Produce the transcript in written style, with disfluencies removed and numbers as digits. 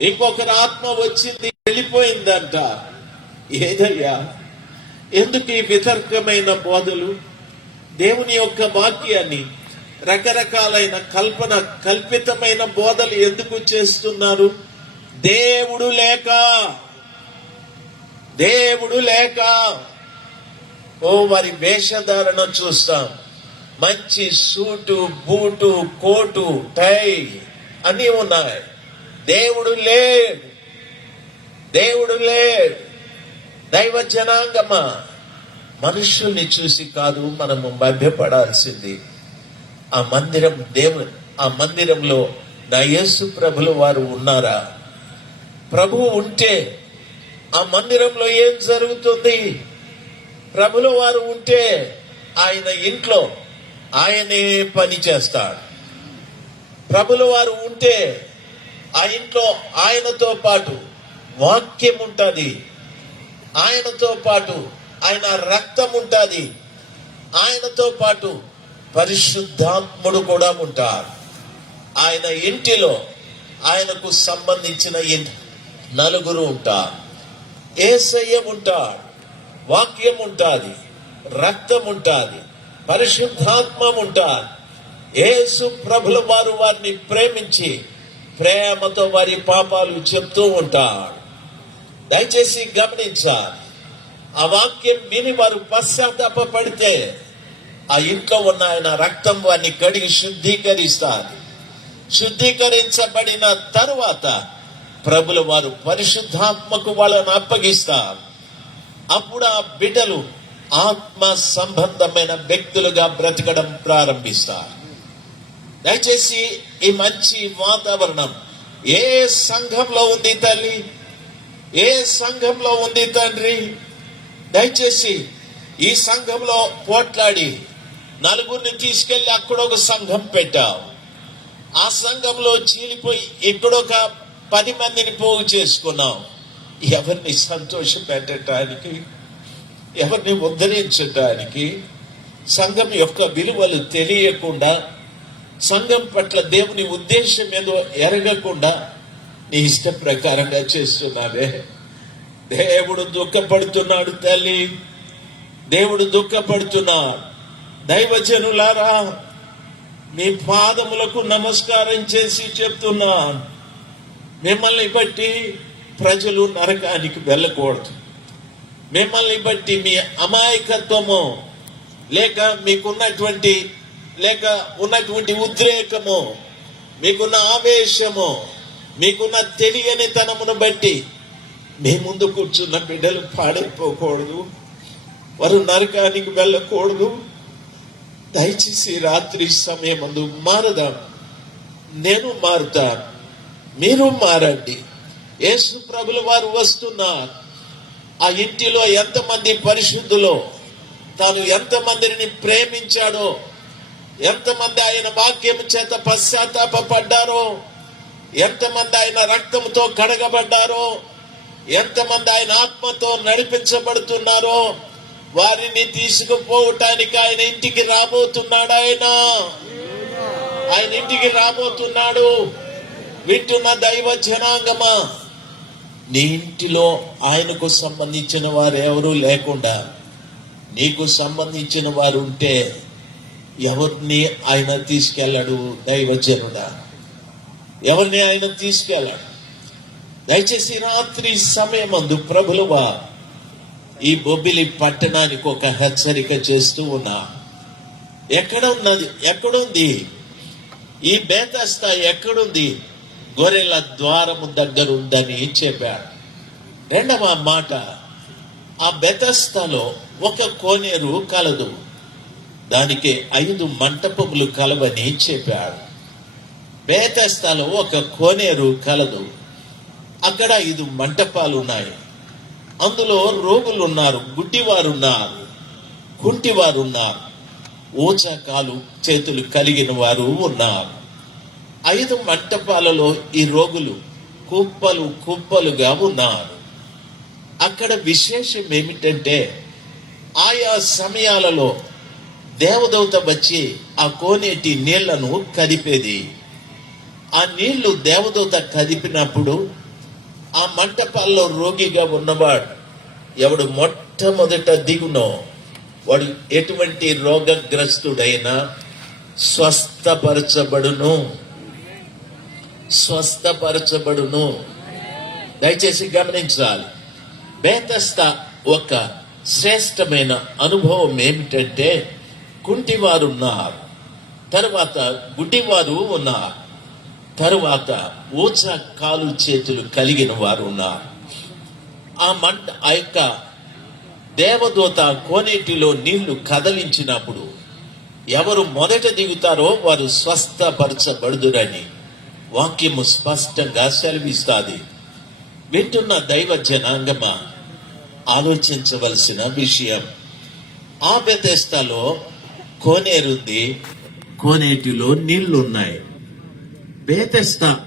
ఇంకొకరి ఆత్మ వచ్చింది వెళ్ళిపోయిందంట. ఏదయ్యా, ఎందుకు ఈ వితర్కమైన బోధలు? దేవుని యొక్క వాక్యాన్ని రకరకాలైన కల్పితమైన బోధలు ఎందుకు చేస్తున్నారు? దేవుడు లేక వారి వేషధారణ చూస్తాం. మంచి సూటు, బూటు, కోటు, టై అన్నీ ఉన్నాయి. దేవుడు లేడు. దైవ జనాంగమా, మనుషుల్ని చూసి కాదు మనము మభ్యపడాల్సింది. ఆ మందిరంలో నా యేసు ప్రభులు వారు ఉన్నారా? ప్రభువు ఉంటే ఆ మందిరంలో ఏం జరుగుతుంది? ప్రభులు వారు ఉంటే ఆయన ఇంట్లో ఆయనే పని చేస్తాడు. ప్రభులు వారు ఉంటే ఆ ఇంట్లో ఆయనతో పాటు వాక్యం ఉంటుంది, ఆయనతో పాటు ఆయన రక్తం ఉంటుంది, ఆయనతో పాటు పరిశుద్ధాత్ముడు కూడా ఉంటారు. ఆయన ఇంటిలో ఆయనకు సంబంధించిన నలుగురు ఉంటారు. యేసయ్య ఉంటాడు, వాక్యం ఉంటుంది, రక్తం ఉంటుంది, పరిశుద్ధాత్మ ఉంటారు. యేసు ప్రభుల వారు వారిని ప్రేమించి ప్రేమతో వారి పాపాలు చెప్తూ ఉంటాడు. దయచేసి గమనించాలి. ఆ వాక్యం విని వారు పశ్చాత్తాపడితే ఆ ఇంట్లో ఉన్న ఆయన రక్తం వారిని కడిగి శుద్ధీకరిస్తారు. శుద్ధీకరించబడిన తరువాత ప్రభుల వారు పరిశుద్ధాత్మకు వాళ్ళని అప్పగిస్తారు. అప్పుడు ఆ బిడ్డలు ఆత్మ సంబంధమైన వ్యక్తులుగా బ్రతకడం ప్రారంభిస్తారు. దయచేసి ఈ మంచి వాతావరణం ఏ సంఘంలో ఉంది తల్లి, ఏ సంఘంలో ఉంది తండ్రి? దయచేసి ఈ సంఘంలో పోట్లాడి నలుగురిని తీసుకెళ్లి అక్కడ ఒక సంఘం పెట్టావు. ఆ సంఘంలో చీలిపోయి ఇక్కడొక 10 మందిని పోగు చేసుకున్నావు. ఎవరిని సంతోష పెట్టడానికి, ఎవరిని ఉద్ధరించడానికి, సంఘం యొక్క విలువలు తెలియకుండా, సంఘం పట్ల దేవుని ఉద్దేశం ఏదో ఎరగకుండా నీ ఇష్ట ప్రకారంగా చేస్తున్నావే. దేవుడు దుఃఖపడుతున్నాడు తల్లి, దేవుడు దుఃఖపడుతున్నాడు. దైవజనులారా, మీ పాదములకు నమస్కారం చేసి చెప్తున్నాను, మిమ్మల్ని బట్టి ప్రజలు నరకానికి వెళ్ళకూడదు. మిమ్మల్ని బట్టి మీ అమాయకత్వము లేక ఉన్నటువంటి ఉద్రేకము, మీకున్న ఆవేశము, మీకున్న తెలియనితనమును బట్టి మీ ముందు కూర్చున్న బిడ్డలు పాడైపోకూడదు, వారు నరకానికి వెళ్ళకూడదు. దయచేసి రాత్రి సమయమందు మారదాం. నేను మారుతాను, మీరు మారండి. యేసు ప్రభుల వారు వస్తున్నారు. ఆ ఇంటిలో ఎంతమంది పరిశుద్ధులో, తాను ఎంతమందిని ప్రేమించాడో, ఎంతమంది ఆయన వాక్యం చేత పశ్చాత్తాపడ్డారో, ఎంతమంది ఆయన రక్తంతో కడగబడ్డారో, ఎంతమంది ఆయన ఆత్మతో నడిపించబడుతున్నారో, వారిని తీసుకుపోవటానికి ఆయన ఇంటికి రాబోతున్నాడు. ఆయన ఇంటికి రాబోతున్నాడు. వింటున్న దైవ జనాంగమా, నీ ఇంటిలో ఆయనకు సంబంధించిన వారు ఎవరు లేకుండా నీకు సంబంధించిన వారు ఉంటే ఎవరిని ఆయన తీసుకెళ్ళాడు? దైవజనుడా, ఎవరిని ఆయన తీసుకెళ్ళాడు? దయచేసి రాత్రి సమయమందు ప్రభులువా ఈ బొబ్బిలి పట్టణానికి ఒక హెచ్చరిక చేస్తూ ఉన్నా. ఎక్కడుంది ఈ బేతస్తా? ఎక్కడుంది? గొర్రెల ద్వారము దగ్గర ఉందని చెప్పాడు. రెండవ మాట, ఆ బెతస్తాలో ఒక కోనేరు కలదు, దానికి 5 మంటపములు కలవని చెప్పాడు. బేతస్తాలో ఒక కోనేరు కలదు, అక్కడ 5 మంటపాలు ఉన్నాయి. అందులో రోగులు ఉన్నారు, గుడ్డివారు ఉన్నారు, కుంటివారు ఉన్నారు, ఊచకాలు చేతులు కలిగిన వారు ఉన్నారు. 5 మంటపాలలో ఈ రోగులు కుప్పలుగా ఉన్నారు. అక్కడ విశేషం ఏమిటంటే, ఆయా సమయాలలో దేవదూత వచ్చి ఆ కోనేటి నీళ్లను కదిపేది. ఆ నీళ్లు దేవదూత కదిపినప్పుడు మంటపాల్లో రోగిగా ఉన్నవాడు ఎవడు మొట్టమొదట దిగునో వాడు ఎటువంటి రోగగ్రస్తుడైనా స్వస్థపరచబడును. దయచేసి గమనించాలి. బెతెస్దా ఒక శ్రేష్టమైన అనుభవం ఏమిటంటే, కుంటివారు ఉన్నారు, తర్వాత గుడ్డివారు ఉన్నారు, తరువాత ఊచ కాలు చేతులు కలిగిన వారు ఉన్నారు. ఆ యొక్క దేవదూత కోనేటిలో నీళ్లు కదలించినప్పుడు ఎవరు మొదట దిగుతారో వారు స్వస్థపరచబడుదురని వాక్యము స్పష్టంగా సెలవిస్తాది. వింటున్న దైవ జనాంగమా, ఆలోచించవలసిన విషయం, ఆ బెతెస్దాలో కోనేరుంది, కోనేటిలో నీళ్లున్నాయి. బెతెస్దా